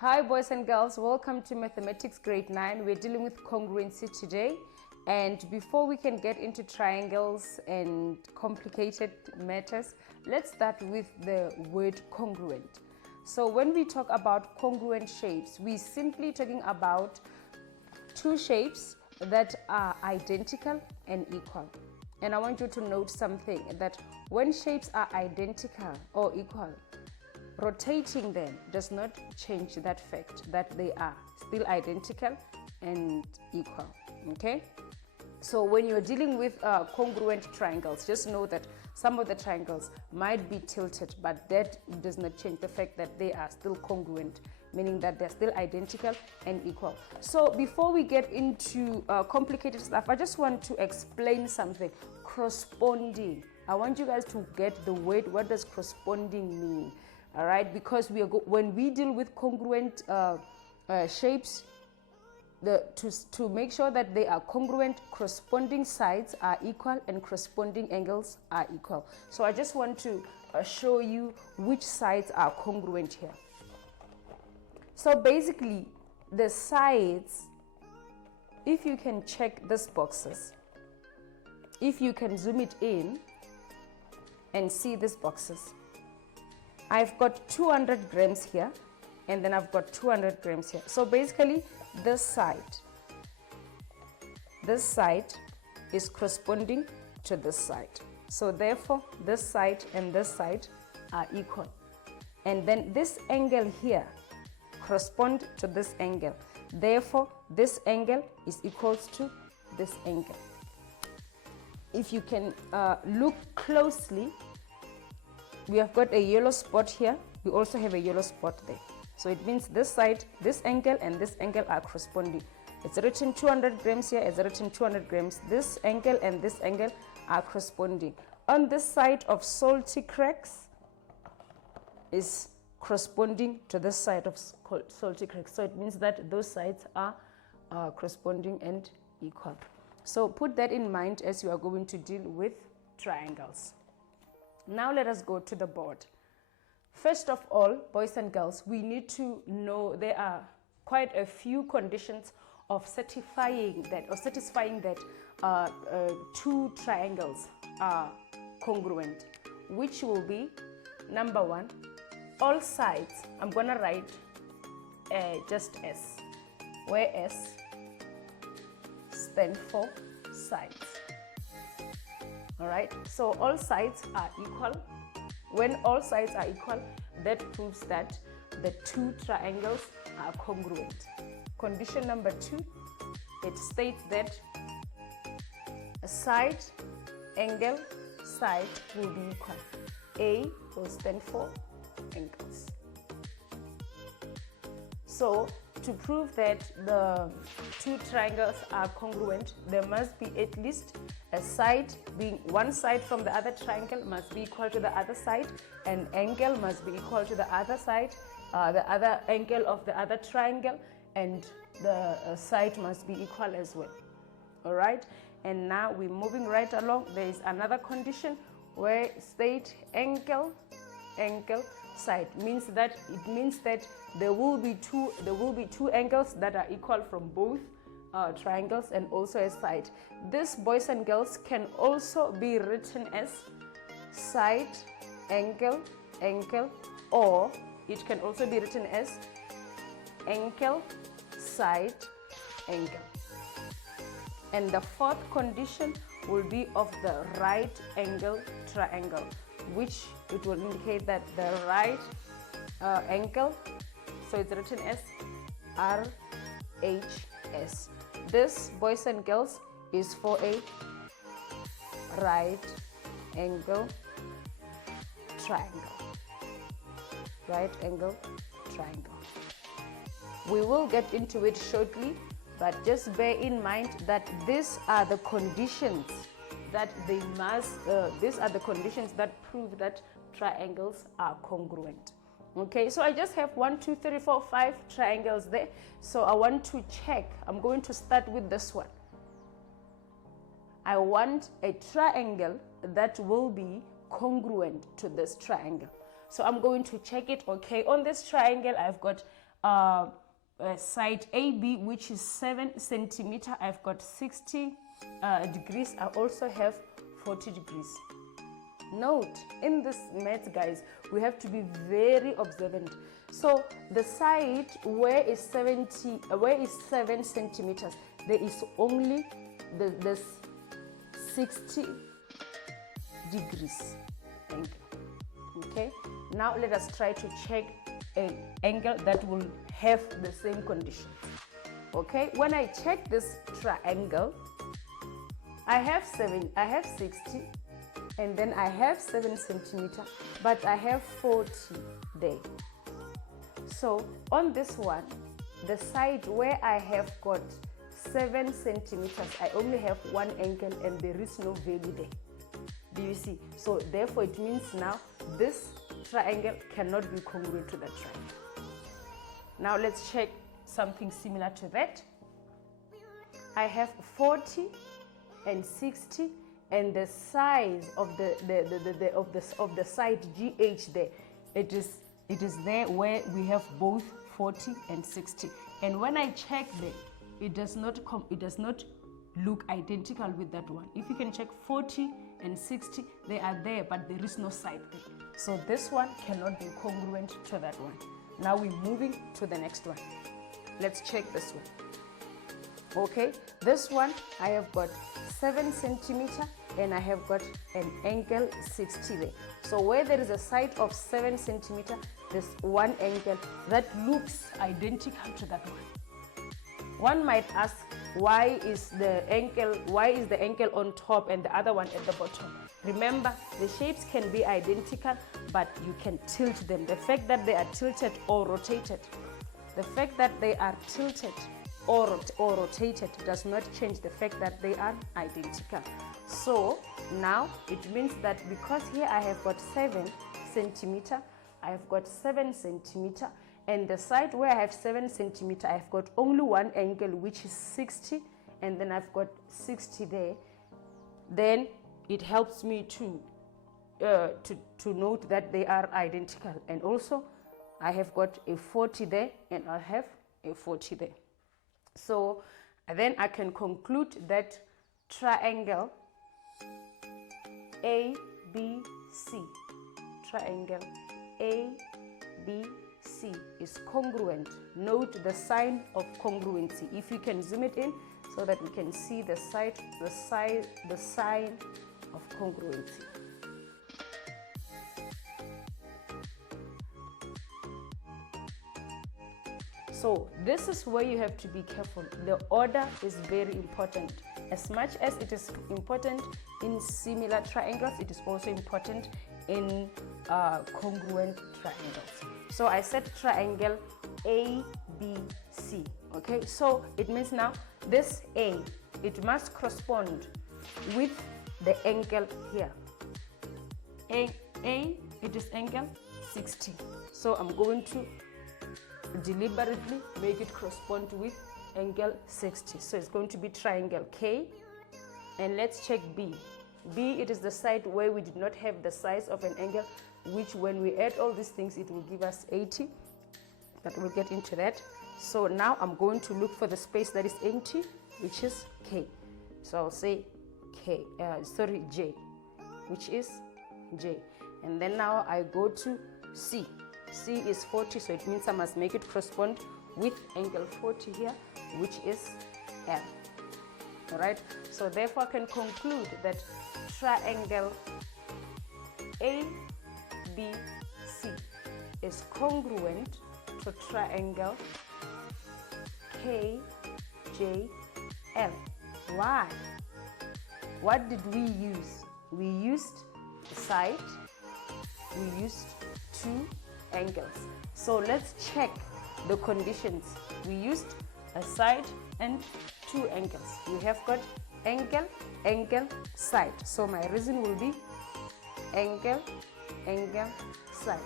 Hi boys and girls, welcome to Mathematics Grade 9. We're dealing with congruency today. And before we can get into triangles and complicated matters, let's start with the word congruent. So when we talk about congruent shapes, we're simply talking about two shapes that are identical and equal. And I want you to note something, that when shapes are identical or equal, rotating them does not change that fact that they are still identical and equal. Okay? So when you're dealing with congruent triangles, just know that some of the triangles might be tilted, but that does not change the fact that they are still congruent, meaning that they're still identical and equal. So before we get into complicated stuff, I just want to explain something. Corresponding. I want you guys to get the word. What does corresponding mean? All right, because when we deal with congruent shapes, to make sure that they are congruent, corresponding sides are equal and corresponding angles are equal. So I just want to show you which sides are congruent here. So basically, the sides, if you can check these boxes, if you can zoom it in and see these boxes, I've got 200 grams here, and then I've got 200 grams here. So basically, this side is corresponding to this side. So therefore, this side and this side are equal. And then this angle here corresponds to this angle. Therefore, this angle is equals to this angle. If you can look closely, we have got a yellow spot here. We also have a yellow spot there. So it means this side, this angle and this angle are corresponding. It's written 200 grams here, it's written 200 grams. This angle and this angle are corresponding. On this side of salty cracks is corresponding to this side of salty cracks. So it means that those sides are corresponding and equal. So put that in mind as you are going to deal with triangles. Now let us go to the board. First of all, boys and girls, we need to know there are quite a few conditions of satisfying that two triangles are congruent, which will be, number one, all sides. I'm gonna write just S, where S stand for sides. All right, so all sides are equal. When all sides are equal, that proves that the two triangles are congruent. Condition number two, it states that a side, angle, side will be equal. A will stand for angles. So to prove that the two triangles are congruent, there must be at least a side being one side from the other triangle must be equal to the other side, and angle must be equal to the other side, the other angle of the other triangle, and the side must be equal as well. All right, and now we're moving right along. There is another condition where state angle, side means that there will be two angles that are equal from both triangles and also a side. This, boys and girls, can also be written as side, angle, or it can also be written as angle, side, angle. And the fourth condition will be of the right angle triangle, which it will indicate that the right angle, so it's written as RHS. This, boys and girls, is for a right angle triangle. Right angle triangle. We will get into it shortly, but just bear in mind that these are the conditions that these are the conditions that prove that triangles are congruent. Okay, so I just have 1, 2, 3, 4, 5 triangles there. So I want to check. I'm going to start with this one. I want a triangle that will be congruent to this triangle. So I'm going to check it. Okay, on this triangle, I've got side AB, which is 7 centimeter, I've got 60 degrees. I also have 40 degrees. Note, in this math, guys, we have to be very observant. So the side where is 7 centimeters, there is only this 60 degrees angle. Okay, now let us try to check an angle that will have the same conditions. Okay, when I check this triangle, I have 60, and then I have 7 centimeter, but I have 40 there. So on this one, the side where I have got 7 centimeters, I only have one angle and there is no value there. Do you see? So therefore it means now this triangle cannot be congruent to that triangle. Now let's check something similar to that. I have 40 and 60, and the size of the side GH there, it is there where we have both 40 and 60. And when I check there, it does not look identical with that one. If you can check 40 and 60, they are there, but there is no side there. So this one cannot be congruent to that one. Now we're moving to the next one. Let's check this one. Okay, this one I have got 7 centimeter and I have got an angle 60 there. So where there is a side of 7 centimeter, there's one angle that looks identical to that one. One might ask, why is the angle on top and the other one at the bottom? Remember, the shapes can be identical, but you can tilt them. The fact that they are tilted or rotated, or rotated does not change the fact that they are identical. So now it means that because here I have got 7 centimeter, I have got 7 centimeter, and the side where I have 7 centimeter, I've got only one angle, which is 60, and then I've got 60 there. Then it helps me to note that they are identical. And also I have got a 40 there and I have a 40 there. So then I can conclude that triangle ABC, is congruent. Note the sign of congruency. If you can zoom it in so that we can see the sign of congruency. So this is where you have to be careful. The order is very important. As much as it is important in similar triangles, it is also important in congruent triangles. So I said triangle ABC. Okay, so it means now this A, it must correspond with the angle here. A, it is angle 60. So I'm going to deliberately make it correspond with angle 60. So it's going to be triangle K. And let's check B. B, it is the side where we did not have the size of an angle, which when we add all these things, it will give us 80. But we'll get into that. So now I'm going to look for the space that is empty, which is K. So I'll say J, which is J. And then now I go to C. C is 40, so it means I must make it correspond with angle 40 here, which is L. All right, so therefore I can conclude that triangle ABC is congruent to triangle KJL. Why? What did we use? We used side, we used two angles. So let's check the conditions. We used a side and two angles. We have got angle, angle, side. So my reason will be angle, angle, side.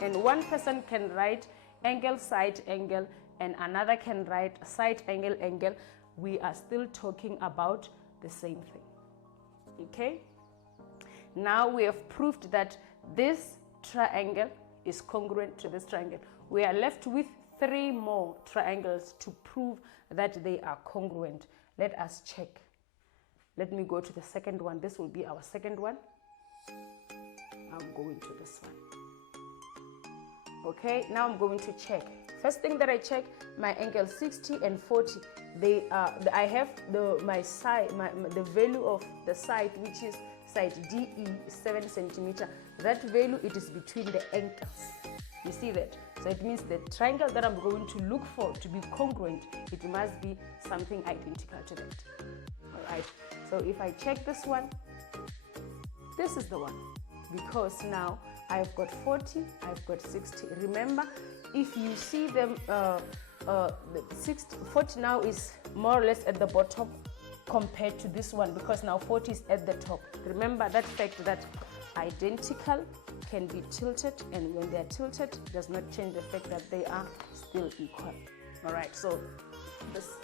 And one person can write angle, side, angle, and another can write side, angle, angle. We are still talking about the same thing. Okay? Now we have proved that this triangle is congruent to this triangle. We are left with 3 more triangles to prove that they are congruent. Let us check. Let me go to the second one. This will be our second one. I'm going to this one. Okay, now I'm going to check. First thing that I check, my angle 60 and 40. They are. I have the value of the side, which is side DE, 7 centimeter. That value, it is between the angles. You see that? So it means the triangle that I'm going to look for to be congruent, it must be something identical to that. All right. So if I check this one, this is the one, because now I've got 40, I've got 60. Remember, if you see them, the 40 now is more or less at the bottom compared to this one, because now 40 is at the top. Remember that fact that identical can be tilted, and when they are tilted, it does not change the fact that they are still equal. All right, so this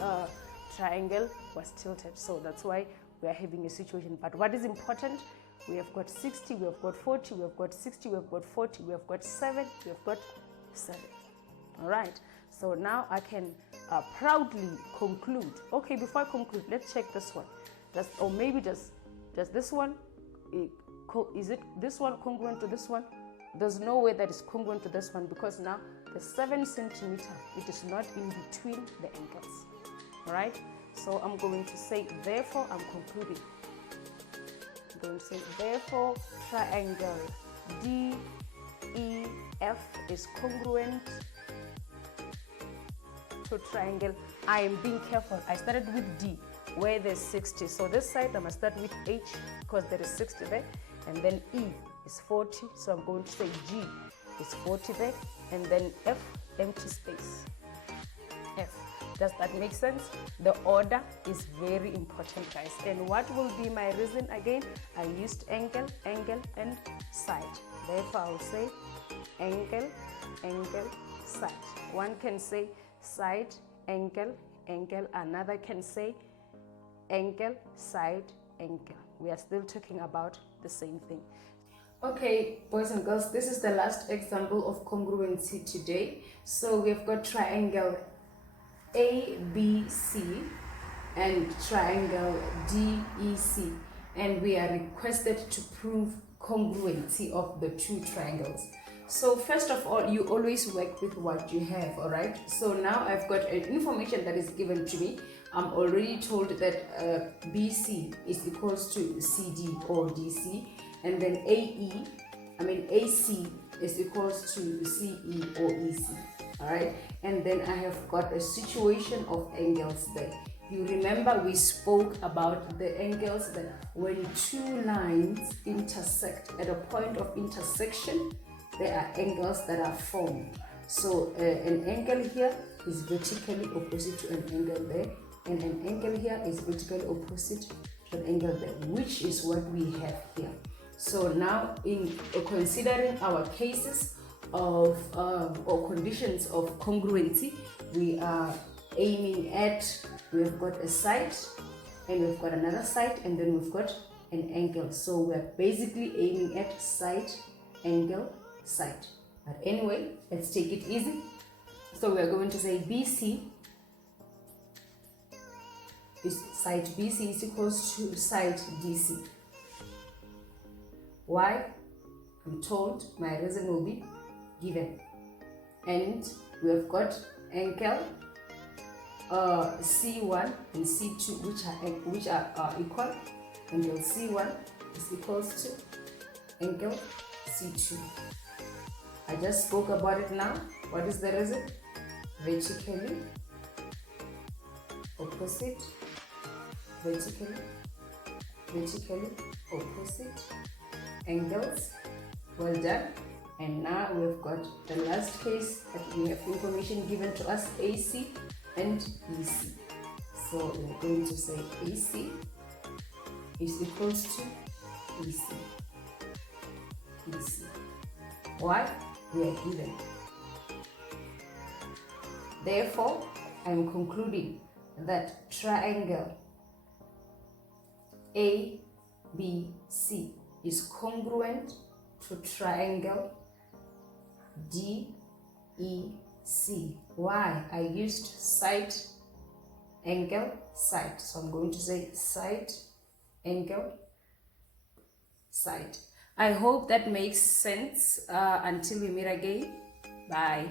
triangle was tilted, so that's why we are having a situation. But what is important, we have got 60, we have got 40, we have got 60, we have got 40, we have got 7, we have got 7. All right, so now I can proudly conclude. Okay, before I conclude, let's check this one. Or maybe does this one, is it this one congruent to this one? There's no way that is congruent to this one, because now the 7 centimeter, it is not in between the angles. All right, so I'm going to say, therefore, I'm concluding. I'm going to say, therefore, triangle DEF is congruent to triangle. I am being careful. I started with D, where there's 60. So this side, I must start with H, because there is 60 there. And then E is 40. So I'm going to say G is 40 there. And then F, empty space. F. Does that make sense? The order is very important, guys. And what will be my reason again? I used angle, angle, and side. Therefore, I will say angle, angle, side. One can say side, angle, angle. Another can say angle, side, angle. We are still talking about the same thing. Okay, boys and girls, this is the last example of congruency today. So we've got triangle ABC and triangle DEC, and we are requested to prove congruency of the two triangles. So first of all, you always work with what you have, all right? So now I've got an information that is given to me. I'm already told that BC is equals to CD or DC, and then AC is equals to CE or EC, all right? And then I have got a situation of angles there. You remember we spoke about the angles that when two lines intersect, at a point of intersection, there are angles that are formed. So an angle here is vertically opposite to an angle there, and an angle here is vertically opposite to an angle there, which is what we have here. So now, in considering our cases of or conditions of congruency, we are aiming at, we've got a side, and we've got another side, and then we've got an angle. So we're basically aiming at side, angle, side. But anyway, let's take it easy. So we're going to say BC is side BC is equals to side DC. Why? I'm told my reason will be given. And we have got angle C1 and C2, which are equal. Angle C1 is equals to angle C2. I just spoke about it now. What is the reason? Vertically opposite, vertically opposite angles. Well done. And now we've got the last case that we have information given to us, AC and EC. So we're going to say AC is equals to EC. EC. Why? We are given. Therefore, I'm concluding that triangle ABC is congruent to triangle DEF. C. Why? I used side, angle, side. So I'm going to say side, angle, side. I hope that makes sense. Until we meet again. Bye.